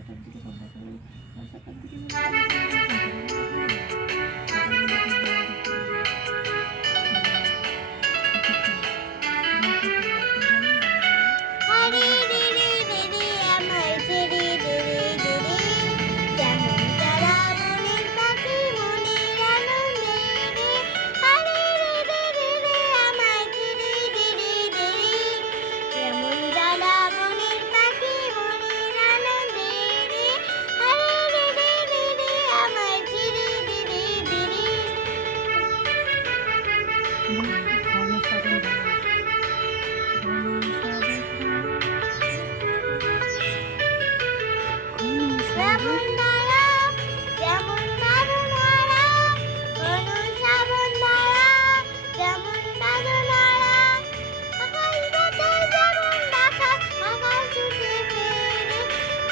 6টার দিকে সন্ধ্যা করে 7টার দিকে আরে রে রে রে রে আমায় ছেড়ে দে রে দে রে যেমন যারা মনের পাখি মনের আনন্দে রে আরে রে রে রে রে আমায় ছেড়ে দে রে দে রে যেমন যারা মনের পাখি মনের আনন্দে রে আরে রে রে রে রে আমায় ছেড়ে দে রে দে রে শ্রাবণ ধারা যেমন বাঁধন হারা ঘন শ্রাবণ ধারা যেমন বাঁধন হারা আকাশ বাতাস যেমন ডাকা আকাশ ছুটে ফেরে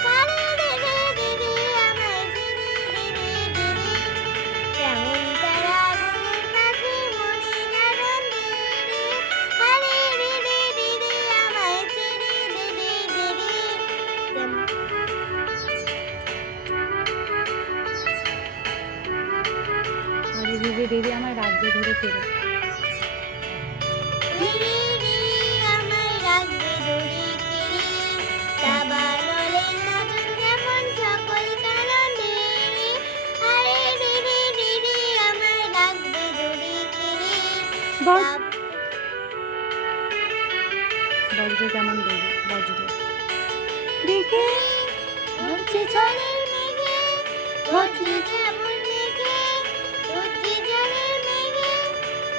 পারে রে রে রে রে আমায় ছেড়ে দে রে দে রে যেমন তারা মনের পাখি মনের আনন্দে রে আরে রে রে রে রে আমায় ছেড়ে দে রে দে রে আরে দিদি দিদি আমার রাজ্য ধরে ফেরো রে রে আমায় রাখবে ধরে কেড়ে দাবার বলেন নতুন যেমন সকল কানন্দে রে আরে রে রে রে রে আমায় রাখবে ধরে কেড়ে বজ্র কেমন দেবে বজ্র দেখে ঘুরছে জলের মেঘে ঘুরছে যেমন মেঘে ঘুরছে জলের মেঘে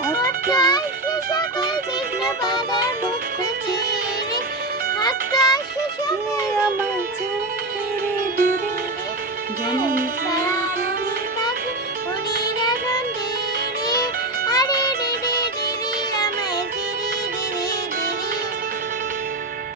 হাতটা আসে সকল বিঘ্ন বাধা মুখ ছেড়ে হাতটা আসে সকল আমার ছেড়ে দূরে যেমন ছাড়া